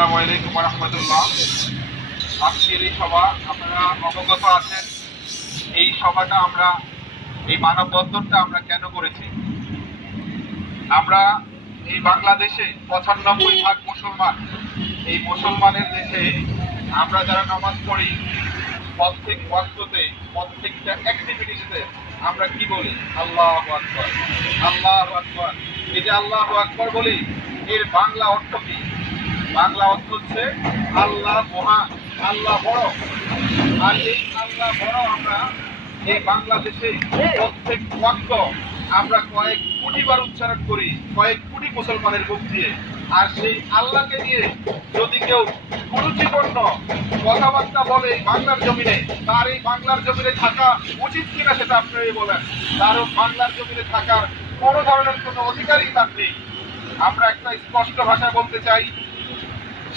আসসালামু আলাইকুম আজকের এই সভা, আপনারা অবগত আছেন, এই সভাটা আমরা, এই মানববন্ধনটা আমরা কেন করেছি? আমরা এই বাংলাদেশে পঁচানব্বই ভাগ মুসলমান। এই মুসলমানের দেশে আমরা যারা নামাজ পড়ি, প্রত্যেক ওয়াক্ততে, প্রত্যেকটা অ্যাক্টিভিটিসে আমরা কি বলি? আল্লাহ আকবর। আল্লাহ আকবর। এই যে আল্লাহ আকবর বলি, এর বাংলা অর্থ কি? বাংলা অর্থ হচ্ছে আল্লাহ মহা, আল্লাহ বড়। আর এই আল্লাহ বড় আমরা এই বাংলাদেশে প্রত্যেক ওয়াক্ত আমরা কয়েক কোটিবার উচ্চারণ করি, কয়েক কোটি মুসলমানের মুখ দিয়ে। আর সেই আল্লাহকে নিয়ে যদি কেউ কুরুচিপূর্ণ কথাবার্তা বলে বাংলার জমিনে, তার এই বাংলার জমিনে থাকা উচিত কিনা সেটা আপনারাই বলেন। তারও বাংলার জমিনে থাকার কোনো ধরনের কোনো অধিকারই তার নেই। আমরা একটা স্পষ্ট ভাষায় বলতে চাই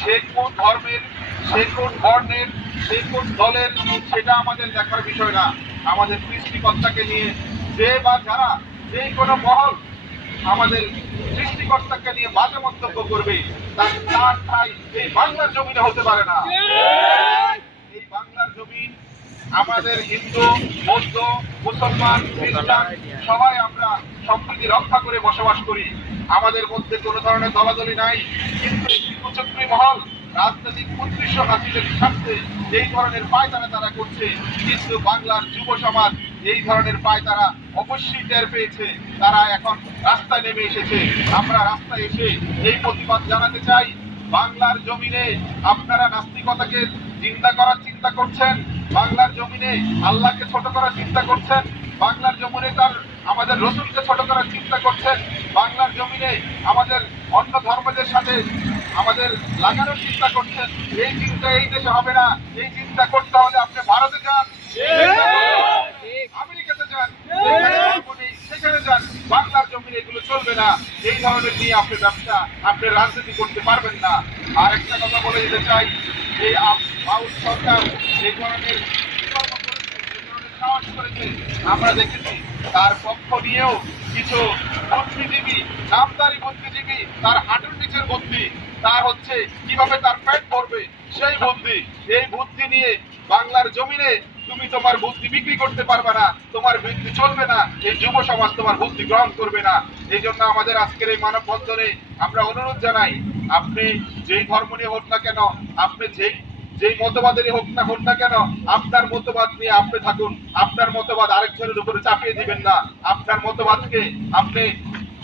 সে কোন ধর্মের সে কোন বর্ণের সে কোন দলের, সেটা আমাদের দেখার বিষয় না। আমাদের সৃষ্টিকর্তাকে নিয়ে যে বা যারা যে কোনো মহল আমাদের সৃষ্টিকর্তাকে নিয়ে বাজে মন্তব্য করবে, তার তার ঠাই এই বাংলার জমিনে হতে পারে না। এই বাংলার জমিন আমাদের হিন্দু, বৌদ্ধ, মুসলমান, খ্রিস্টান, সবাই আমরা সম্প্রীতি রক্ষা করে বসবাস করি। আমাদের মধ্যে কোনো ধরনের দলাদলি নাই, কিন্তু কুচক্রী মহল রাজনৈতিক উদ্দেশ্য হাসিলের স্বার্থে এই ধরনের পায়তারা তারা করছে। কিন্তু বাংলার যুব সমাজ এই ধরনের পায়তারা অবশ্যই টের পেয়েছে। তারা এখন রাস্তায় নেমে এসেছে। আমরা রাস্তায় এসে এই প্রতিবাদ জানাতে চাই। বাংলার জমিনে আপনারা নাস্তিকতাকে চিন্তা করার চিন্তা করছেন? বাংলার জমিনে আল্লাহকে ছোট করার চিন্তা করছেন? বাংলার জমিনে তার, আমাদের রসুলকে ছোট করার চিন্তা করছেন? বাংলার জমিনে আমাদের অন্য ধর্মদের সাথে আমাদের লাগানোর চিন্তা করছেন। এই চিন্তা এই দেশে হবে না। এই চিন্তা করতে হলে আপনি ভারতে যান। আমেরিকাতে যান। সেখানে যান। বাংলার জমিনে এগুলো চলবে না। এই ধরনের নিয়ে আপনি ব্যবসা, আপনি রাজনীতি করতে পারবেন না। আর একটা কথা বলে দিতে চাই যে সরকার এই ধরনের আমরা দেখেছি তার পক্ষ নিয়েও কিছু বুদ্ধিজীবী, নামদারি বুদ্ধিজীবী তার হাঁটুর নিচের বুদ্ধি তার হচ্ছে কীভাবে তার পেট ভরবে, সেই বুদ্ধি এই বুদ্ধি নিয়ে বাংলার জমিনে তুমি তোমার বুদ্ধি বিক্রি করতে পারবে না, তোমার বুদ্ধি চলবে না, এই যুব সমাজ তোমার বুদ্ধি গ্রহণ করবে না। এই জন্য আমাদের আজকের এই মানববন্ধনে আমরা অনুরোধ জানাই, আপনি যেই ধর্ম নিয়ে হোক না কেন, আপনি যেই যেই মতবাদেরই হোক না হোক না কেন, আপনার মতবাদ নিয়ে আপনি থাকুন। আপনার মতবাদ আরেকজনের উপরে চাপিয়ে দিবেন না। আপনার মতবাদকে আপনি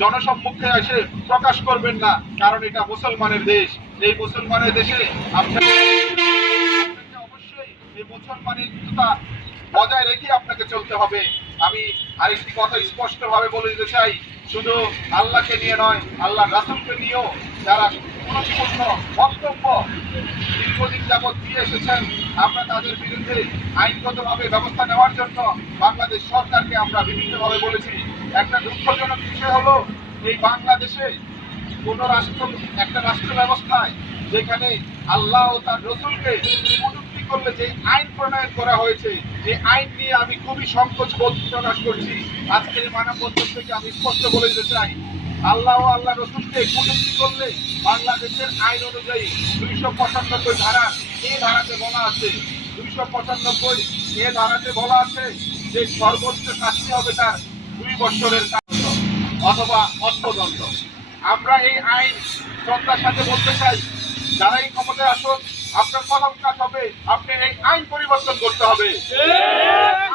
জনসম্মুখে এসে প্রকাশ করবেন না, কারণ এটা মুসলমানের দেশ। এই মুসলমানের দেশে আপনাকে অবশ্যই এই মুসলমানিকতা বজায় রেখে আপনাকে চলতে হবে। আমি আরেকটি কথা স্পষ্ট ভাবে বলে দিতে চাই, শুধু আল্লাহকে নিয়ে নয় আল্লাহ রাসুলকে নিয়েও যারা কুরুচিপূর্ণ বক্তব্য দীর্ঘদিন যাবৎ দিয়ে এসেছেন, আমরা তাদের বিরুদ্ধে আইনগতভাবে ব্যবস্থা নেওয়ার জন্য বাংলাদেশ সরকারকে আমরা বিভিন্নভাবে বলেছি। একটা দুঃখজনক বিষয় হলো, এই বাংলাদেশে কোন রাষ্ট্র, একটা রাষ্ট্র ব্যবস্থায় যেখানে আল্লাহ ও তার রসুলকে কটূক্তি করলে যে আইন প্রণয়ন করা হয়েছে যে আইন নিয়ে আমি খুবই সংকোচ বোধ প্রকাশ করছি। আজকের মানববন্ধন থেকে আমি স্পষ্ট বলে দিতে চাই, আল্লাহ আল্লাহ রসুলকে কটূক্তি করলে বাংলাদেশের আইন অনুযায়ী দুইশো পঁচানব্বই ধারা এই ধারাতে বলা আছে। দুইশো পঁচানব্বই এ ধারাতে বলা আছে যে সর্বোচ্চ শাস্তি হবে তার দুই বছরের কারাদণ্ড অথবা অর্থদণ্ড আমরা এই আইন শ্রদ্ধার সাথে বলতে চাই যারা এই ক্ষমতায় আসুন আপনার প্রথম কাজ হবে আপনি এই আইন পরিবর্তন করতে হবে।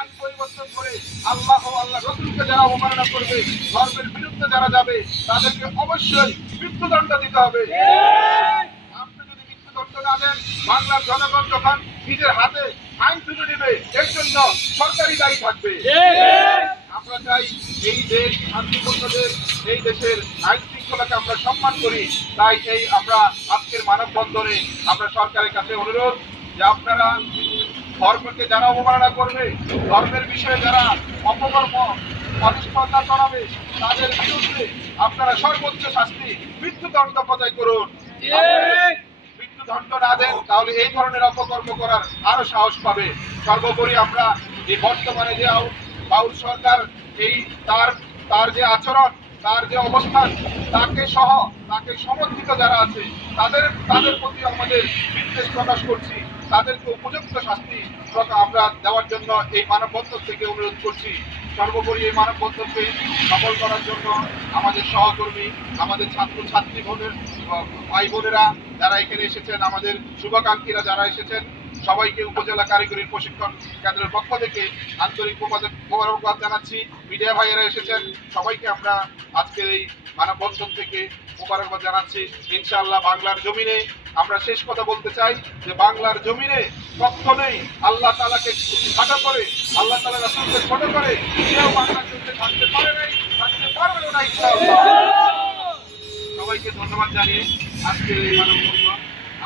আইন পরিবর্তন করে আল্লাহ আল্লাহ রসুলকে যারা অবমাননা করবে ধর্মের বিরুদ্ধে যারা যাবে তাদেরকে অবশ্যই মৃত্যুদণ্ড দিতে হবে। আপনি যদি মৃত্যুদণ্ড না দেন বাংলার জনগণ যখন নিজের হাতে আইন তুলে নেবে এর জন্য সরকারি দায়ী থাকবে। এই দেশ শান্তিপূর্ণ এই দেশের আইন শৃঙ্খলাকে আমরা সম্মান করি, তাই এই আমরা আজকের মানববন্ধনে আমরা সরকারের কাছে অনুরোধ যে আপনারা ধর্মকে যারা অবমাননা করবে, ধর্মের বিষয়ে যারা অপকর্ম, অনিষ্ঠতা চড়াবে তাদের বিরুদ্ধে আপনারা সর্বোচ্চ শাস্তি মৃত্যুদণ্ড প্রদায় করুন। মৃত্যুদণ্ড না দেন, তাহলে এই ধরনের অপকর্ম করার আরও সাহস পাবে। সর্বোপরি আমরা এই বর্তমানে যে বাউল সরকার এই তার তার যে আচরণ, তার যে অবস্থান, তাকে সহ, তাকে সমর্থিত যারা আছে, তাদের তাদের প্রতি আমাদের বিদ্বেষ প্রকাশ করছি। তাদেরকে উপযুক্ত শাস্তি আমরা দেওয়ার জন্য এই মানববন্ধন থেকে অনুরোধ করছি। সর্বোপরি এই মানববন্ধনকে সফল করার জন্য আমাদের সহকর্মী, আমাদের ছাত্র ছাত্রী বোনের ভাই বোনেরা যারা এখানে এসেছেন, আমাদের শুভাকাঙ্ক্ষীরা যারা এসেছেন সবাইকে উপজেলা কারিগরি প্রশিক্ষণ কেন্দ্রের পক্ষ থেকে আন্তরিক মোবারক- মোবারকবাদ জানাচ্ছি। মিডিয়া ভাইয়েরা এসেছেন। সবাইকে আমরা আজকের এই মানববন্ধন থেকে মোবারকবাদ জানাচ্ছি। ইনশাআল্লাহ বাংলার জমিনে আমরা শেষ কথা বলতে চাই যে বাংলার জমিনে কখনোই আল্লাহ তালাকে ছোট করে, আল্লাহ তালা রাসুলকে ছোট করে কেউ বাংলার থাকতে পারে নাই, থাকতে পারবে না সবাইকে ধন্যবাদ জানিয়ে আজকের এই মানববন্ধন